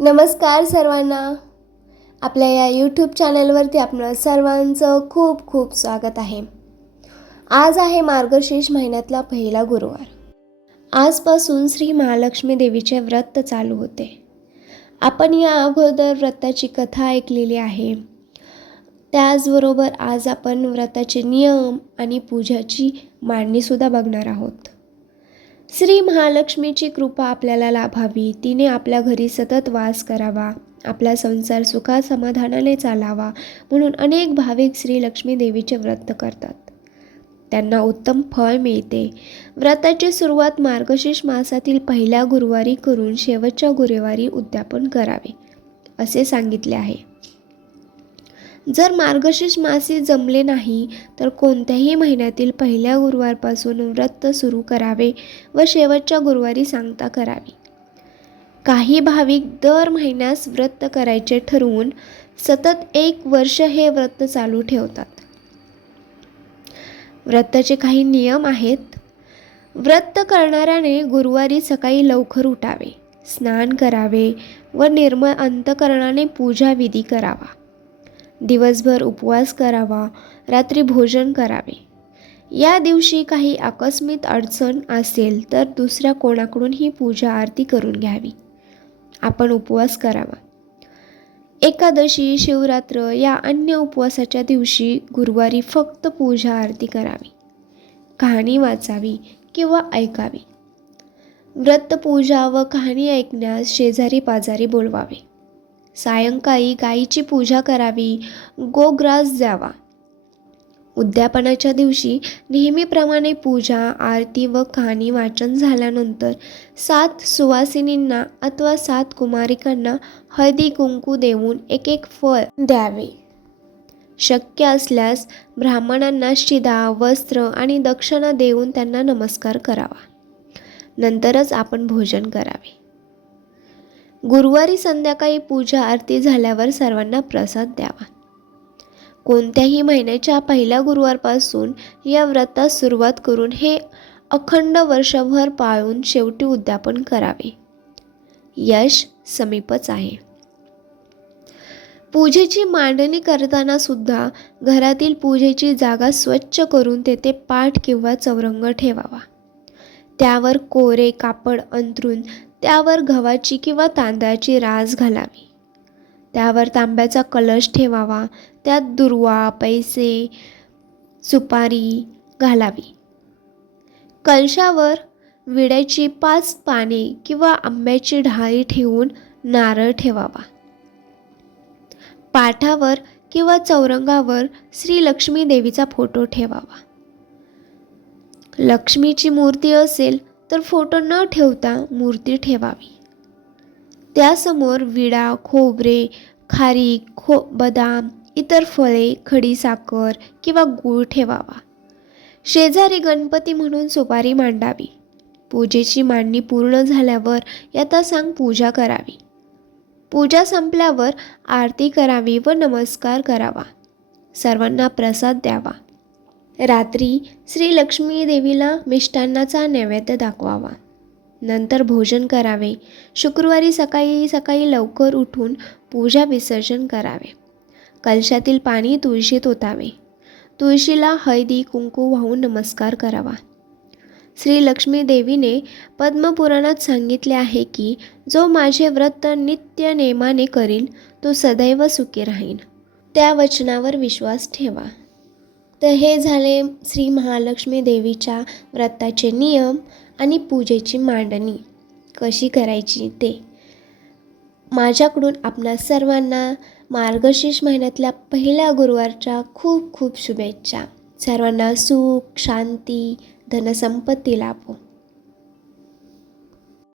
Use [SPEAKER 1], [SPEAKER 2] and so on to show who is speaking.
[SPEAKER 1] नमस्कार सर्वांना. आपल्या या यूट्यूब चॅनलवरती आपलं सर्वांचं खूप खूप स्वागत आहे. आज आहे मार्गशीर्ष महिन्यातला पहिला गुरुवार. आजपासून श्री महालक्ष्मी देवीचे व्रत चालू होते. आपण या अगोदर व्रताची कथा ऐकलेली आहे. त्याचबरोबर आज आपण व्रताचे नियम आणि पूजाची मांडणीसुद्धा बघणार आहोत. श्री महालक्ष्मीची कृपा आपल्याला लाभावी. तिने आपल्या घरी सतत वास करावा. आपला संसार सुखा समाधानाने चालावा म्हणून अनेक भाविक श्री लक्ष्मी देवीचे व्रत करतात. त्यांना उत्तम फळ मिळते. व्रताची सुरुवात मार्गशीर्ष मासातील पहिल्या गुरुवारी करून शेवटच्या गुरुवारी उद्यापन करावे असे सांगितले आहे. जर मार्गशीर्ष मासे जमले नाही तर कोणत्याही महिन्यातील पहिल्या गुरुवारपासून व्रत सुरू करावे व शेवटच्या गुरुवारी सांगता करावी. काही भाविक दर महिन्यास व्रत करायचे ठरवून सतत एक वर्ष हे व्रत चालू ठेवतात. व्रताचे काही नियम आहेत. व्रत करणाऱ्याने गुरुवारी सकाळी लवकर उठावे स्नान करावे व निर्मळ अंतकरणाने पूजा विधी करावा. दिवसभर उपवास करावा रात्री भोजन करावे. या दिवशी काही आकस्मिक अडचण असेल तर दुसऱ्या कोणाकडून ही पूजा आरती करून घ्यावी. आपण उपवास करावा. एकादशी शिवरात्र या अन्य उपवासाच्या दिवशी गुरुवारी फक्त पूजा आरती करावी. कहाणी वाचावी किंवा ऐकावी. व्रतपूजा व कहाणी ऐकण्यास शेजारी पाजारी बोलवावे. सायंकाळी गायीची पूजा करावी गोग्रास द्यावा. उद्यापनाच्या दिवशी नेहमीप्रमाणे पूजा आरती व कहाणी वाचन झाल्यानंतर सात सुवासिनींना अथवा सात कुमारिकांना हळदी कुंकू देऊन एक एक फळ द्यावे. शक्य असल्यास ब्राह्मणांना शिदा वस्त्र आणि दक्षिणा देऊन त्यांना नमस्कार करावा. नंतरच आपण भोजन करावे. गुरुवारी संध्याकाळी पूजा आरती झाल्यावर सर्वांना प्रसाद द्यावा. कोणत्याही महिन्याच्या पहिल्या गुरुवारपासून या व्रतास सुरुवात करून हे अखंड वर्षभर पाळून शेवटी उद्यापन करावे. यश समीपच आहे. पूजेची मांडणी करताना सुद्धा घरातील पूजेची जागा स्वच्छ करून तेथे पाठ किंवा चौरंग ठेवावा. त्यावर कोरे कापड अंतरून त्यावर गव्हाची किंवा तांदळाची रास घालावी. त्यावर तांब्याचा कलश ठेवावा. त्यात दुर्वा पैसे सुपारी घालावी. कलशावर विड्याची पाच पाने किंवा आंब्याची ढाळी ठेवून नारळ ठेवावा. पाठावर किंवा चौरंगावर श्री लक्ष्मी देवीचा फोटो ठेवावा. लक्ष्मीची मूर्ती असेल तर फोटो न ठेवता मूर्ती ठेवावी. त्यासमोर विडा खोबरे खारीक खो बदाम इतर फळे खडीसाखर किंवा गूळ ठेवावा. शेजारी गणपती म्हणून सुपारी मांडावी. पूजेची मांडणी पूर्ण झाल्यावर यथासांग पूजा करावी. पूजा संपल्यावर आरती करावी व नमस्कार करावा. सर्वांना प्रसाद द्यावा. रात्री श्री लक्ष्मी देवीला मिष्टान्नाचा नैवेद्य दाखवावा. नंतर भोजन करावे. शुक्रवारी सकाळी सकाळी लवकर उठून पूजा विसर्जन करावे. कलशातील पाणी तुळशीत ओतावे. तुळशीला हळदी कुंकू वाहून नमस्कार करावा. श्री लक्ष्मी देवीने पद्मपुराणात सांगितले आहे की जो माझे व्रत नित्य नेमाने करील तो सदैव सुखी राहीन. त्या वचनावर विश्वास ठेवा. तर हे झाले श्री महालक्ष्मी देवीच्या व्रताचे नियम आणि पूजेची मांडणी. कशी करायची ते? माझ्याकडून आपणा सर्वांना मार्गशीर्ष महिन्यातल्या पहिल्या गुरुवारच्या खूप खूप शुभेच्छा. सर्वांना सुख शांती धनसंपत्ती लाभो.